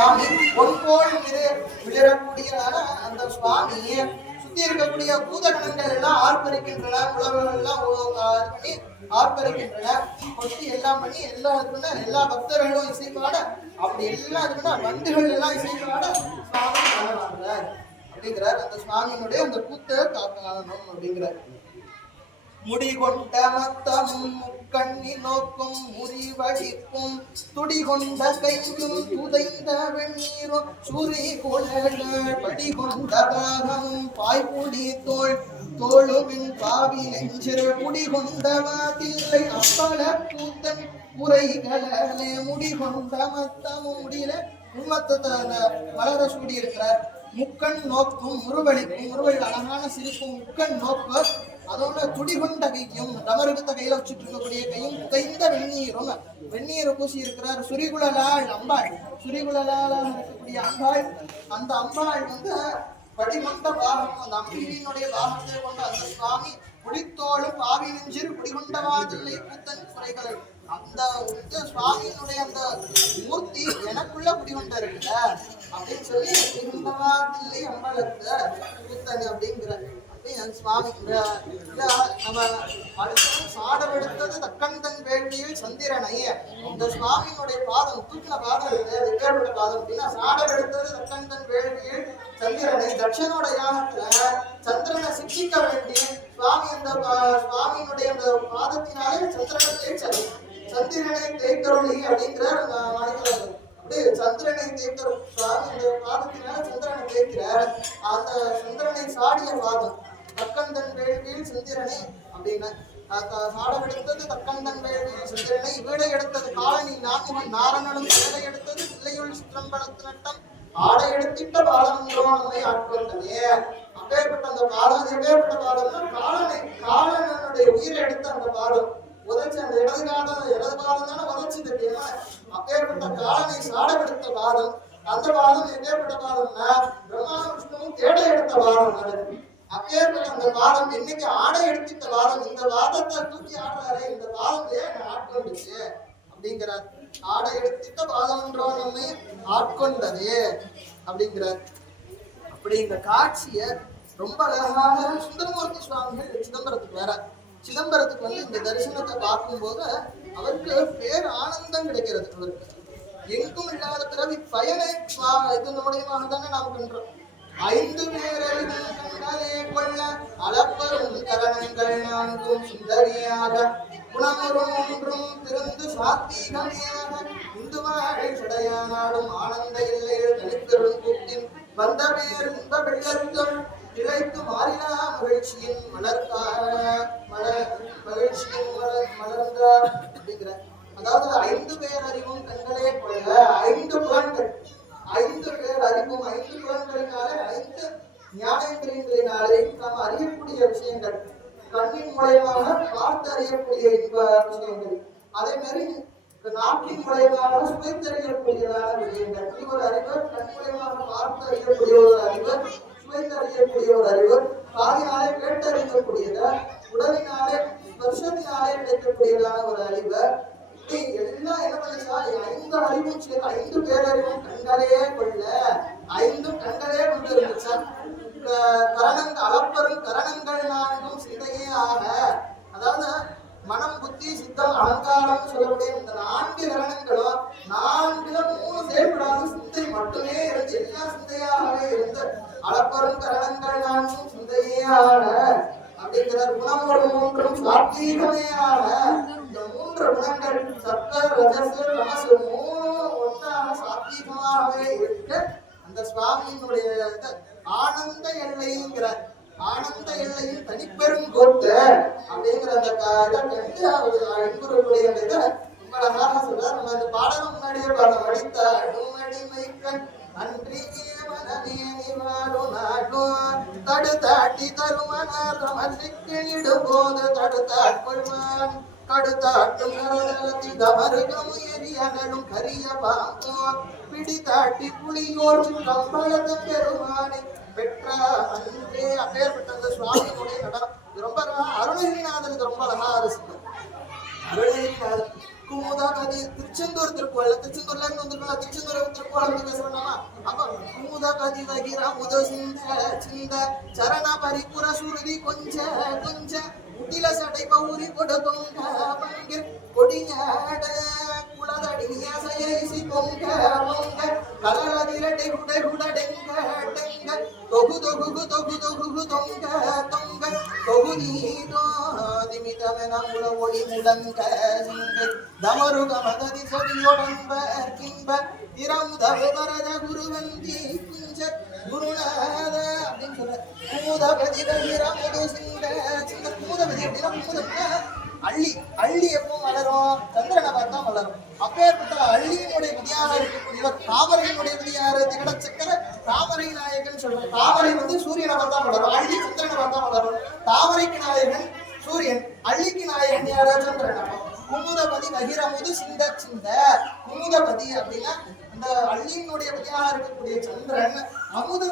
சுவாமி பொன்போல் விழறக்கூடியதான அந்த சுவாமி சுத்தி இருக்கக்கூடிய பூதகணங்கள் எல்லாம் ஆர்ப்பரிக்கின்றன, உழவுகள் எல்லாம் பண்ணி ஆர்ப்பரிக்கின்றன, கொட்டி எல்லாம் பண்ணி எல்லாம் இது பண்ண எல்லா பக்தர்களும் இசைப்பாட, அப்படி எல்லாம் இது பண்ண வண்டுகள் எல்லாம் இசைப்பாட சுவாமி காணலாங்க அப்படிங்கிறார். அந்த சுவாமியினுடைய அந்த கூத்தை காணணும் அப்படிங்கிறார். முடிகொண்ட மத்தமும் முக்கண்ணி நோக்கும் முறிவழிப்பும் துடிகொண்ட கையும் துதைந்த வெண்ணீரும் சுரி குழல் படிகொண்ட பாகமும் பாய்புடி தோளுமின் பாவி நெஞ்சில் முடிகொண்டவாதில்லை அப்பள கூத்தன் உரைகளே முடிகொண்ட மத்தமும் முடியல உண்மத்தத்தான வளர சூடி இருக்கிறார். முக்கண் நோக்கும் முருவழி அழகான சிரிப்பும் முக்கண் நோக்க அதோட துடிகொண்ட கையும் டமருகத்த கையில வச்சுட்டு இருக்கக்கூடிய கையும் புகைந்த வெந்நீரை பூசி இருக்கிறார். சுரிகுழலாள் அம்பாள், சுரிகுழலாளாக இருக்கக்கூடிய அம்பாள், அந்த அம்பாள் படிகொண்ட பாகம், அந்த அம்பிகையினுடைய பாகத்தை கொண்ட அந்த சுவாமி குடித்தோளும் பாவி நெஞ்சில் குடிகொண்டவாதில்லை கூத்தன் குறைகளை, அந்த சுவாமியினுடைய அந்த மூர்த்தி எனக்குள்ள குடிகொண்ட இருக்குல்ல அப்படின்னு சொல்லி குடிகொண்டவாதில்லை அம்பாள் இருக்க கூத்தன் அப்படிங்கிற சுவாமி. நம்ம அடுத்தது சாடவெடுத்தது தக்கந்தன் வேள்வியில் சந்திரனை, இந்த சுவாமியினுடைய பாதம் தூக்கின பாதம் இருக்கு, அது பேரோட பாதம் அப்படின்னா சாடவெடுத்தது தக்கந்தன் வேள்வியில் சந்திரனை, தட்சனோட யாகத்துல சந்திரனை சிக்ஷிக்க வேண்டி சுவாமி அந்த சுவாமியினுடைய அந்த பாதத்தினாலே சந்திரனை தேய்ச்சது, சந்திரனை தேய்த்தருளி அப்படிங்கிறார் மாணிக்கவாசகர். அப்படியே சந்திரனை தேய்த்தரும் சுவாமி அந்த பாதத்தினால சந்திரனை தேய்க்கிறார். அந்த சந்திரனை சாடிய பாதம் தக்கந்தன் வேள்வியில் சந்திரனை அப்படின்னு சாடவெடுத்தது தக்கந்தன் வேள்வியில் சந்திரனை, வீடை எடுத்தது காலனி நான்குவன் நாரணனும் வேடை எடுத்தது பிள்ளையுள் சிற்றம்பலத்து நட்டம் ஆடை எடுத்திட்ட பாலம் நம்மை ஆட்கொண்டதே. அப்பேற்பட்ட அந்த பாலம் எப்பேற்பட்ட பாலம்னா காலனுடைய உயிரை எடுத்த அந்த பாலம் உதச்சு, அந்த இடது பாதம் தானே உதச்சு தெரியுமா, அப்பேற்பட்ட காலனை சாடவெடுத்த பாதம். அந்த பாதம் எப்பேற்பட்ட பாதம்னா பிரம்மா விஷ்ணுவும் தேடை எடுத்த பாதம் அது. அப்பேற்பட்ட அந்த பாதம் இன்னைக்கு ஆடை எடுத்திட்ட பாதம், இந்த பாதத்தை தூக்கி ஆடுறாரு, இந்த பாதம் ஏன் ஆட்கொண்டுச்சு அப்படிங்கிறார். ஆடை எடுத்திட்ட பாதம் நம்மை ஆட்கொண்டது அப்படிங்கிறார். அப்படி இந்த காட்சிய ரொம்ப அழகாக சுந்தரமூர்த்தி சுவாமிகள் சிதம்பரத்துக்கு வர, சிதம்பரத்துக்கு இந்த தரிசனத்தை பார்க்கும்போது அவருக்கு பேர் ஆனந்தம் கிடைக்கிறது. அவருக்கு எங்கும் இல்லாத பிறவி பயனை இது மூலியமாக தானே நாம் பண்றோம். ஐந்து பேரே கொள்ள அளப்பரும் கரணங்கள் நான்கும் சுந்தரியாக குணமுறும் ஒன்றும் திருந்து சாத்திகமையாக இந்து வாழை சடையானாடும் ஆனந்த எல்லையில் தனிப்பெரும் கூட்டின் வந்த பேர் இன்ப வெள்ளத்தோள் திளைத்து மாறினா மகிழ்ச்சியின் மகிழ்ச்சியின் மலர்ந்தார் அப்படிங்கிற. அதாவது ஐந்து பேர் அறிவும் கண்களே கொள்ள ஐந்து புலன்கள், ஐந்து பேர் அறிவும் ஐந்து புலன்களினாலே ஐந்து ஞானேந்திரியங்களினாலே நாம் அறியக்கூடிய விஷயங்கள், கண்ணின் மூலயமாக பார்த்து அறியக்கூடிய விஷயங்கள், அதே மாதிரி நாட்டின் மூலயமாக சுவைத்தறியக்கூடியதான விஷயங்கள். இது ஒரு அறிவர், கண் மூலயமாக பார்த்து அறியக்கூடிய ஒரு அறிவர், சுவைத்தறியக்கூடிய ஒரு அறிவர், காதினாலே கேட்டறியக்கூடியத, உடலினாலே ஸ்பர்ஷத்தினாலே கிடைக்கக்கூடியதான ஒரு அறிவர். எல்லாம் என்ன பண்ணுச்சா, ஐந்து அறிவும் சேர்ந்து ஐந்து பேரறிவும் கண்களே கொள்ள, ஐந்தும் கண்களே கொண்டு இருந்துச்சா. கரணங்கள் அளப்பரும் கரணங்கள் நான்கும் சிந்தையே ஆக, அதாவது மனம் புத்தி சித்தம் அலங்காரம் சொல்லக்கூடிய இந்த நான்கு கரணங்களும் நான்குல மூணு செயல்படாத சிந்தை மட்டுமே இருந்து எல்லாம் சிந்தையாகவே இருந்து அளப்பரும் கரணங்கள் நான்கும் சிந்தையே ஆக அப்படிங்கிறார். குணமோடு மூன்றும் சாத்வீகமே ஆக, இந்த மூன்று குணங்கள் சத்வ ரஜஸ் தமசு மூணு ஒன்றாக சாத்வீகமாகவே இருக்கு. அந்த சுவாமியினுடைய ஆனந்த எல்லைங்கிறார். ஆனந்த எல்லையில் தனிப்பெரும் கோட்டு அப்படிங்கிற அந்த இதை இன்புறக்கூடிய அந்த இதை ரொம்ப அழகாக சொல்றார். நம்ம இந்த பாடலும் முன்னாடியே பாடம் படித்த அடிமைக்கண் அன்றி தடுத்தாட்டி தருமனிடுபோது தடுத்தாட்கொள்வான் கடுத்தாட்டும் தமருகமுயரியனும் கரிய பாம்போ பிடித்தாட்டி புலியோர் கம்பளத்து பெருமானை பெற்ற அன்றே. அப்பேற்பட்ட அந்த சுவாமியினுடைய நடனம் ரொம்ப அருணகிரிநாதன் ரொம்ப அழகா இருக்கு. அருணகிரிநாதன் குமுதபதி திருச்செந்தூர் திருக்கோயில், திருச்செந்தூர்ல இருந்து வந்திருக்கோம், திருச்செந்தூர் திருக்கோயில் வந்து பேசுறோம்னா அப்ப குமுதபதி வகிர முத சிந்த சிந்த சரண பரிபுர சுருதி கொஞ்ச கொஞ்ச குட்டில சடை பௌரி கொடுத்தொங்க பங்கிர் கொடிஞாட குளதடிய சயசி பொங்க பொங்க கலரதிரடை குடை குடடெங்க டெங்க தொகு தொகு தொகு தொகு தொங்க தொங்க தொகு நீதோ திமிதவன முள ஒளி முடங்க சிங்க தமருக மததி சதியொடம்ப கிம்ப திரமுதவ வரத குருவந்தி குஞ்ச குருநாத அப்படின்னு சொல்ற குமுதபதி வகிரமுது சிந்த சிந்த குமுதபதி அப்படின்னா குமுதம்னா அள்ளி. அள்ளி எப்போ வளரும்? சந்திரனை பார்த்தா வளரும். அப்பேற்பட்ட அள்ளியினுடைய விதியாக இருக்கக்கூடியவர் தாமரையினுடைய விதியாரு திகட சக்கர தாமரை நாயகன் சொல்றோம். தாமரை வந்து சூரியனை பார்த்தா வளரும், அள்ளி சந்திரனை பார்த்தா வளரும். தாமரைக்கு நாயகன் சூரியன், அள்ளிக்கு நாயகன் யாரா சந்திரன். குமுதபதி வகிரமுது சிந்த சிந்த. குமுதபதி அப்படின்னா இந்த அள்ளியினுடைய விதியாக இருக்கக்கூடிய சந்திரன் அமுத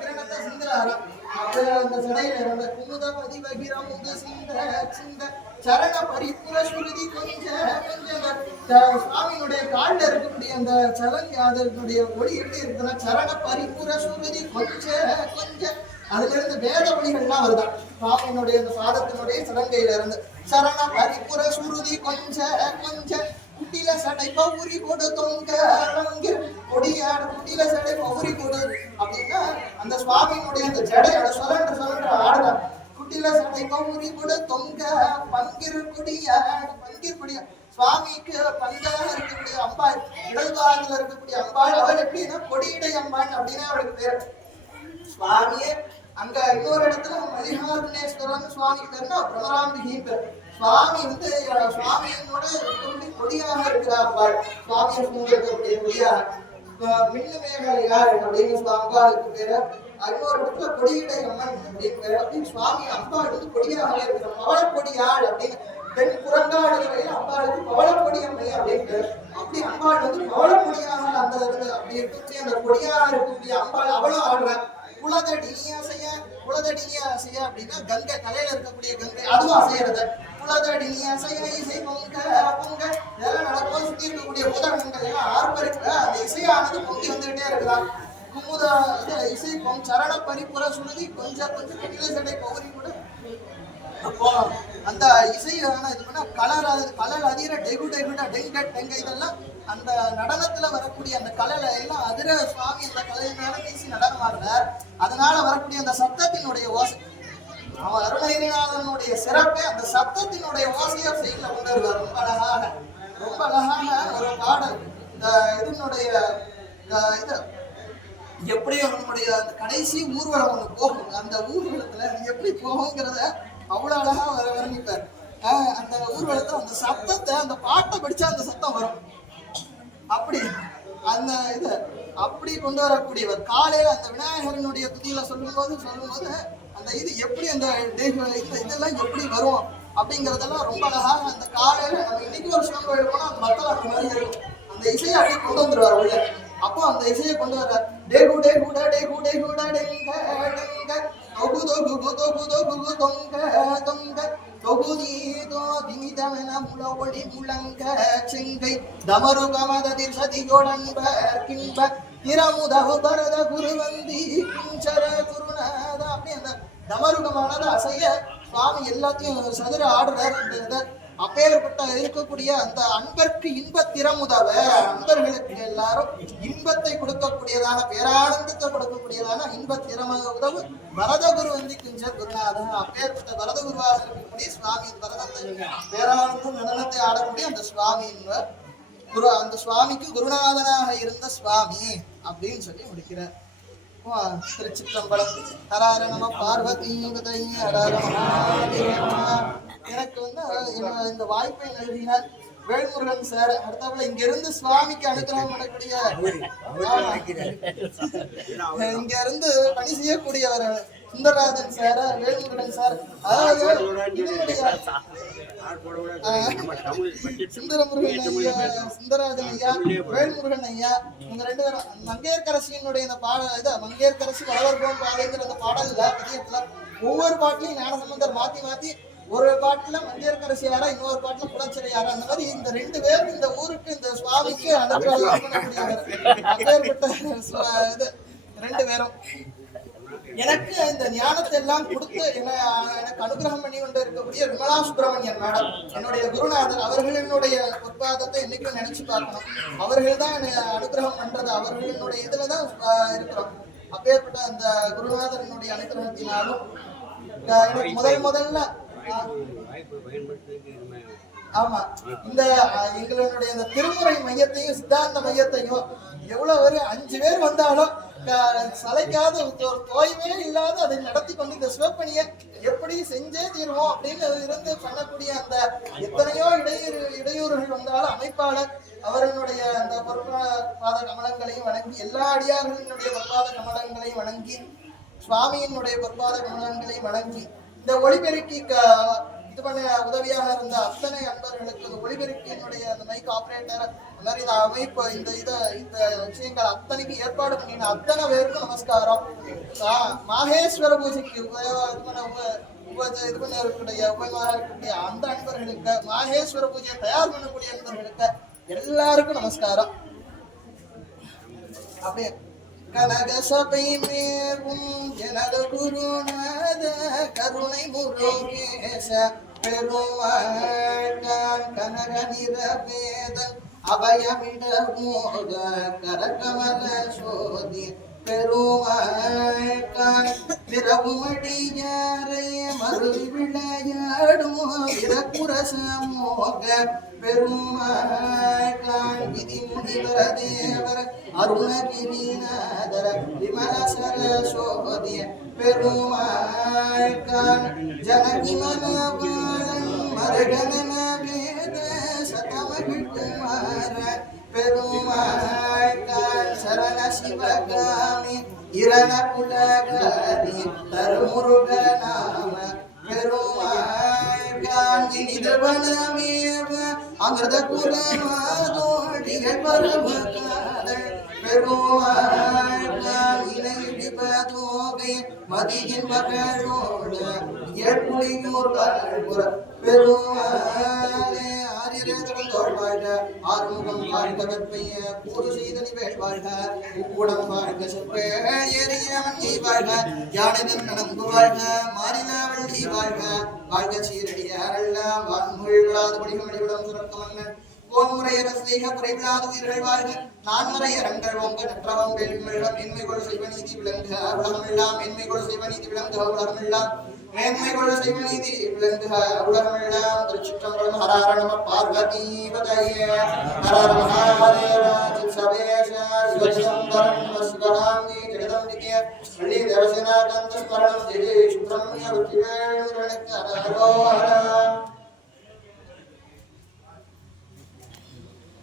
கிரணத்தை சிந்துறாராம். அந்த சடையில இருந்த குமுதபதி வகிரமுது சிந்த சிந்த சரண பரிபுர சுருதி கொஞ்ச கொஞ்சம் சுவாமியினுடைய காலில் இருக்கக்கூடிய அந்த சலங்கை அதனுடைய ஒளி எப்படி இருக்குன்னா சரண பரிபுர சுருதி கொஞ்ச கொஞ்சம் அதுல இருந்து வேத ஒளிகள்லாம் வருதான் சுவாமியினுடைய அந்த சாதத்தினுடைய சலங்கையில இருந்து சரண பரிபுர சுருதி கொஞ்ச கொஞ்சம் குட்டில சடை பௌரி கொடு தொங்க கொடியாடு குட்டில சடை பௌரி கொடு அப்படின்னா அந்த சுவாமியினுடைய அந்த ஜடையோட சொலன்ற ஆடுதான். குட்டில சடை பௌரி கொடு தொங்க பங்கிர் கொடியாடு பங்கிர் கொடியா சுவாமிக்கு பங்காக இருக்கக்கூடிய அம்பாள், இடதுபாகத்துல இருக்கக்கூடிய அம்பாள். அவள் எப்படின்னா கொடியடை அம்பாள் அப்படின்னு அவளுக்கு பேர். சுவாமியே அங்க இன்னொரு இடத்துல மல்லிகார்ஜுனேஸ்வரன் சுவாமிக்கு பேருன்னா பிரமராம்பிகின் பேர். சுவாமி வந்து சுவாமியோட கொடியாக இருக்கிறார் அம்பாள். சுவாமியை இருக்கக்கூடிய கொடியாக மின்னு மேகலையாள் அப்படின்னு அம்பாளுக்கு பேரு. இன்னொரு இடத்துல கொடியடை அம்மன் அப்படின்னு பேரு. அப்படின்னு சுவாமி அம்பாள் வந்து கொடியாக இருக்கிற பவளக்கொடியாள் அப்படின்னு பெண் புறங்காடுகளில் அம்பாளுக்கு பவளக்கொடி அம்மை அப்படின்னு பேரு. அப்படி அம்பாள் வந்து பவளக்கொடியாக அந்த அப்படி இருக்கக்கூடிய அந்த கொடியாக இருக்கக்கூடிய அம்பாள் அவளும் ஆடுறான். குலதடினியா செய்ய குலதடினியா செய்ய அப்படின்னா கங்கை தலையில இருக்கக்கூடிய கங்கை அதுவும் அசையறது. குலதடினியா செய்ய இசை பொங்க பொங்க இதெல்லாம் நடக்கும். சுத்தி இருக்கக்கூடிய பூதகங்கள் எல்லாம் ஆர்ப்பரிக்க அந்த இசையானது பொங்கி வந்துகிட்டே இருக்கலாம். குமுத இசை பொங் சரண பரிபுர சுருதி கொஞ்சம் கொஞ்சம் கட்டில சடை பௌரி கூட. அப்போ அந்த இசையான இது பண்ணா கலர் அதிர டெகு டெகுடா டெங்க டெங்க இதெல்லாம் அந்த நடனத்துல வரக்கூடிய அந்த கலலை எல்லாம் அதிர சுவாமி அந்த கலையினால வீசி நடனம் ஆடுறார். அதனால வரக்கூடிய அந்த சத்தத்தினுடைய ஓசை அவன் அருணகிரிநாதனுடைய சிறப்பே அந்த சத்தத்தினுடைய ஓசையை செயல கொண்டு வருவார். ரொம்ப அழகான ஒரு பாடல். இந்த இதனுடைய இது எப்படியும் நம்முடைய அந்த கடைசி ஊர்வலம் ஒண்ணு போகும். அந்த ஊர்வலத்துல எப்படி போகுங்கிறத அவ்வளவு அழகா வர்ணிப்பார். அந்த ஊர்வலத்துல அந்த சத்தத்தை அந்த பாட்டை படிச்சா அந்த சத்தம் வரும். அப்படி அந்த இது அப்படி கொண்டு வரக்கூடியவர். காலையில அந்த விநாயகரனுடைய துதியில சொல்லும்போது அந்த இது எப்படி அந்த இதெல்லாம் எப்படி வரும் அப்படிங்கறதெல்லாம் ரொம்ப அழகாக அந்த காலையில நம்ம இன்னைக்கு ஒரு சிவன் கோயில் போனா அந்த மக்கள் அந்த மாதிரி இருக்கும். அந்த இசையை அப்படியே கொண்டு வந்துருவார் உள்ள. அப்போ அந்த இசையை கொண்டு வர்றார். டேகு டேகுடா டேகு டேகுடா டெங்க டெங்க தொகு தொகு தொகு தொகு தொங்க தொங்க தொகுதீதோ திமிதவன முள ஒளி முழங்க செங்கை தமரு கமததிர் சதியொடன்ப கிம்ப திரமுதவு பரத குருவந்தி குஞ்சர குருநாத. அப்படி அந்த தமருகமானது அசைய சுவாமி எல்லாத்தையும் சதுர ஆடுறார். அப்பேற்பட்ட இருக்கக்கூடிய அந்த அன்பர்க்கு இன்ப திறமுதவ அன்பர்களுக்கு எல்லாரும் இன்பத்தை கொடுக்கக்கூடியதான பேரானந்தத்தை கொடுக்கக்கூடியதான இன்ப திறம உதவு வரத குரு வந்து குஞ்ச குருநாதன். அப்பேற்பட்ட வரத குருவாக இருக்கக்கூடிய சுவாமி வரதத்தை பேரானந்தம் நடனத்தை ஆடக்கூடிய அந்த சுவாமியின் அந்த சுவாமிக்கு குருநாதனாக இருந்த சுவாமி அப்படின்னு சொல்லி முடிக்கிறார். திருச்சிற்றம்பலம். ஹரஹர நம பார்வதி எனக்கு வந்து இந்த வாய்ப்பை நல்கினார் வேல்முருகன் சார். அடுத்தாப்புல இங்க இருந்து சுவாமிக்கு அனுகிரகம் பண்ணக்கூடிய இங்க இருந்து பணி செய்யக்கூடியவர் சுந்தரராஜன் சார், வேல்முருகன் சார். அதாவது சுந்தரமுருகன் ஐயா, சுந்தரராஜன் ஐயா, வேல்முருகன் ஐயா இவங்க ரெண்டு பேரும் மங்கையர்கரசியினுடைய இந்த பாடல் மங்கையர்கரசி வளவர்போம் பாதைங்கிற அந்த பாடல்ல பதியத்துல ஒவ்வொரு பாட்டிலையும் ஞானசம்பந்தர் மாத்தி ஒரு பாட்டுல மந்தியரக்கரசியாரா, இன்னொரு பாட்டுல குலச்சிறையாரா, அந்த மாதிரி இந்த 2 பேரும் இந்த ஊருக்கு இந்த சுவாமிக்கு அனுகிரகம் பண்ணக்கூடியவர். அப்பேற்பட்ட இது 2 பேரும் எனக்கு இந்த ஞானத்தை எல்லாம் கொடுத்து எனக்கு அனுகிரகம் பண்ணி கொண்டு இருக்கக்கூடிய விமலா சுப்பிரமணியன் மேடம், என்னுடைய குருநாதர். அவர்கள் என்னுடைய பொற்பாதத்தை என்னைக்கும் நினைச்சு பார்க்கணும். அவர்கள் தான் அனுகிரகம் பண்றது, அவர்களுடைய இதுலதான் இருக்கிறோம். அப்பேற்பட்ட அந்த குருநாதரனுடைய அனுகிரகத்தினாலும் முதல்ல ஆமா இந்த எங்களுடைய இந்த திருமுறை மையத்தையும் சித்தாந்த மையத்தையும் எவ்வளவு ஒரு 5 பேர் வந்தாலும் சளைக்காத ஒரு தோய்வே இல்லாத அதை நடத்தி கொண்டு இந்த சிவப்பணியை எப்படி செஞ்சே தீர்வோம் அப்படின்னு இருந்து பண்ணக்கூடிய அந்த எத்தனையோ இடையூறுகள் வந்தாலும் அமைப்பாளர் அவர்களுடைய அந்த பொற்பாத கமலங்களையும் வணங்கி, எல்லா அடியார்களினுடைய பொற்பாத கமலங்களையும் வணங்கி, சுவாமியினுடைய பொற்பாத கமலங்களையும் வணங்கி, இந்த ஒளிபெருக்கி இது பண்ண உதவியாக இருந்த அத்தனை அன்பர்களுக்கு, இந்த ஒளிபெருக்கியினுடைய அந்த மைக் ஆபரேட்டர், அந்த மாதிரி இந்த அமைப்பு, இந்த விஷயங்கள் அத்தனைக்கு ஏற்பாடு பண்ணின அத்தனை பேருக்கும் நமஸ்காரம். மாகேஸ்வர பூஜைக்கு இது பண்ண இருக்கக்கூடிய உபயமாக இருக்கக்கூடிய அந்த அன்பர்களுக்கு, மாகேஸ்வர பூஜையை தயார் பண்ணக்கூடிய அன்பர்களுக்கு எல்லாருக்கும் நமஸ்காரம். அப்படியே கனக சபை மேவும் எனது குருநாத கருணை முருகேச பெருமாள் கனக நிறவேதன் அபயமிட மோத கரகமல சோதி பெருமாள் பிறவுமடியாரை மருவி விளையாடும் விரப்புரச மோக பெருமாள் விதி முனிவர தேவர அருணகிரிநாதர விமல சரசோதி பெருமாள் ஜனகி மனவாளன் மருகன வேத சதமகிழ்குமார பெருமாள் சரண சிவகாமி இரண குலகாரி தருமுருக நாம பெருமாள் இனிதவனமேவ அமிர்த குலமாதோடிகள் பரமகாதல் பெருமாள் இணைப்பதோகை மதியின் மகளோடு ஏற்புலியூர் கல்புற பெருமாளே ஆதிரேதோர் வாழ்க ஆறுமுகம் வாழ்க வெப்பைய கூறு செய்தனி வேள் வாழ்க உக்கூடம் வாழ்க செப்பேயறியவன் வாழ்க யானதன் நம்பு வாழ்க மாறினாவள்ளி வாழ்க வாழ்க சீரடியாரெல்லாம் வான்மொழி விழாது படிகம் வழிவிடம் சுரக்கமன்னன் கோன்முறையரசேக குறைவில்லாத உயிர்கள் வாழ்க நான்மறையரங்கள் ஓங்க நற்றவம் வேள்மெல்லாம் மென்மைகொள் செய்வநீதி விளங்க உலகமெல்லாம் மென்மைகொள் செய்வநீதி விளங்க உலகமெல்லாம் மேன்மைகொள் செய்வநீதி விளங்க உலகமெல்லாம். திருச்சிற்றம்பலம். ஹர நம பார்வதி பதயே ஹர மகாதேவ சித்சவேஷ சிவசம்பரம் சிவகாமி ஜெகதம்பிகே வள்ளி தேவசேனா கந்த ஸ்மரணம் ஜெய சுப்பிரமணிய வெற்றிவேல் முருகனுக்கு ஹர